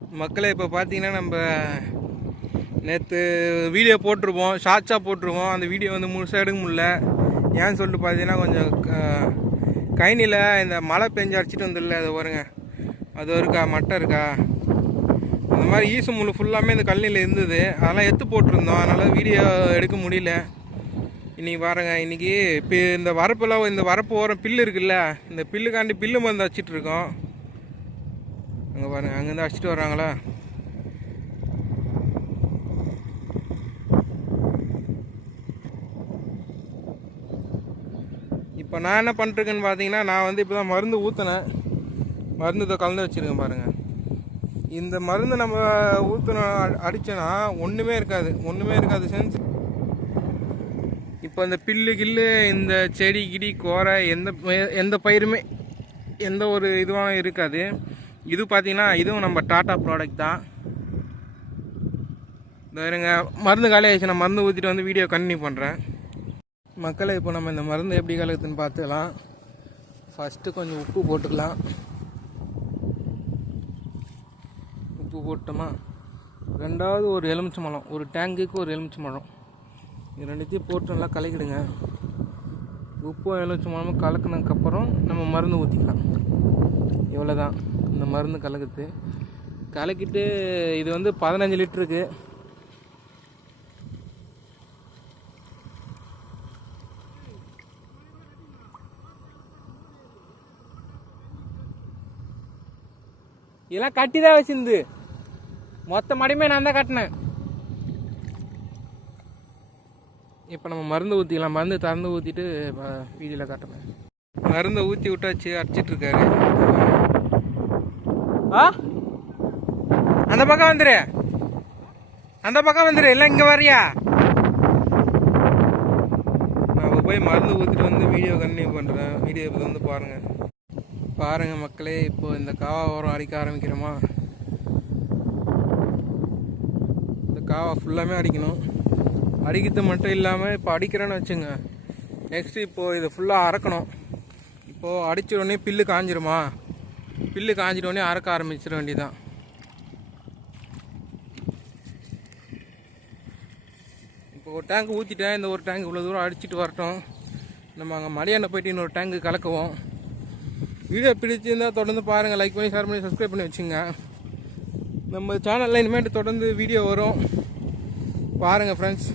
மக்களை இப்போ பார்த்தீங்கன்னா நம்ம நேற்று வீடியோ போட்டிருப்போம். ஷார்ட்ஸாக போட்டிருப்போம். அந்த வீடியோ வந்து முழுசாக எடுக்க முடில ஏன்னு சொல்லிட்டு பார்த்தீங்கன்னா கொஞ்சம் க- கைனியில் இந்த மழை பெஞ்சு அடிச்சிட்டு வந்துடல. அது வருங்க அது இருக்கா மட்டை இருக்கா? அந்த மாதிரி ஈசு முள் ஃபுல்லாமே இந்த கழனியில் இருந்தது. அதெல்லாம் எடுத்து போட்டிருந்தோம். அதனால் வீடியோ எடுக்க முடியல. இன்றைக்கி பாருங்க இன்றைக்கி இப்போ இந்த வரப்பில் இந்த வரப்பு ஓரம் பில்லு இருக்குல்ல இந்த பில்லுக்காண்டி பில்லு மருந்து வச்சிட்ருக்கோம் அங்கே பாருங்க அங்கேருந்து அடிச்சிட்டு வர்றாங்களா? இப்போ நான் என்ன பண்ணிட்டுருக்கேன்னு பார்த்தீங்கன்னா நான் வந்து இப்போ தான் மருந்து ஊற்றினேன் மருந்து இதை கலந்து வச்சுருக்கேன் பாருங்கள் இந்த மருந்து நம்ம ஊற்றின அடித்தோன்னா ஒன்றுமே இருக்காது. ஒன்றுமே இருக்காது செஞ்சு. இப்போ இந்த பில்லு கில்லு இந்த செடி கிடி கோரை எந்த எந்த பயிருமே எந்த ஒரு இதுவாக இருக்காது. இது பார்த்தீங்கன்னா இதுவும் நம்ம டாட்டா ப்ராடக்ட் தான். இந்த இருங்க மருந்து காலி ஆயிடுச்சு. நான் மருந்து ஊற்றிட்டு வந்து வீடியோ கண்டினியூ பண்ணுறேன் மக்களை இப்போ நம்ம இந்த மருந்து எப்படி கலக்குதுன்னு பார்த்துக்கலாம். ஃபஸ்ட்டு கொஞ்சம் உப்பு போட்டுக்கலாம். உப்பு போட்டோமா? ரெண்டாவது ஒரு எலுமிச்சை மரம் ஒரு டேங்குக்கு ஒரு எலுமிச்சம்பழம் இது ரெண்டுத்தையும் போட்டு நல்லா கலக்கிடுங்க. உப்பும் எலுமிச்சம்பழமும் கலக்கினதுக்கப்புறம் நம்ம மருந்து ஊற்றிக்கலாம் இவ்வளோ தான் இந்த மருந்து கலக்குது. கலக்கிட்டு இது வந்து பதினஞ்சு லிட்டருக்கு. இதெல்லாம் கட்டி தான் வச்சிருந்து. மொத்த மடிமே நான் தான் கட்டினேன். இப்போ நம்ம மருந்து ஊற்றிக்கலாம் மருந்து திறந்து ஊற்றிட்டு வீதியில் காட்டுறேன். மருந்தை ஊற்றி விட்டாச்சு அடிச்சிட்டு இருக்காரு. ஆ? அந்த பக்கம் வந்துரு. அந்த பக்கம் வந்துரு. இல்லை இங்கே வரியா நான் போய் மருந்து ஊற்றிட்டு வந்து வீடியோ கண்டினியூ பண்ணுறேன் வீடியோ இப்போ வந்து பாருங்கள் பாருங்கள் மக்களே இப்போ இந்த காவா ஓரம் அடிக்க ஆரம்பிக்கிறோமா? இந்த காவா ஃபுல்லாமே அடிக்கணும். அடிக்கிறது மட்டும் இல்லாமல் இப்போ அடிக்கிறேன்னு வச்சுங்க. நெக்ஸ்ட் இப்போது இதை ஃபுல்லாக அறக்கணும். இப்போது அடிச்ச உடனே பில்லு காஞ்சிருமா? பில்லு காஞ்சிட்டோடனே அறக்க ஆரம்பிச்சிட வேண்டியதான் இப்போ ஒரு டேங்க் ஊற்றிட்டேன் இந்த ஒரு டேங்க் இவ்வளோ தூரம் அடிச்சிட்டு வரட்டும். நம்ம அங்கே மடியாண்ட போயிட்டு இன்னொரு டேங்க்கு கலக்குவோம். வீடியோ பிடிச்சிருந்தால் தொடர்ந்து பாருங்கள் லைக் பண்ணி ஷேர் பண்ணி சப்ஸ்கிரைப் பண்ணி வச்சுங்க. நம்ம சேனலில் இனிமேட்டு தொடர்ந்து வீடியோ வரும். பாருங்கள் ஃப்ரெண்ட்ஸ்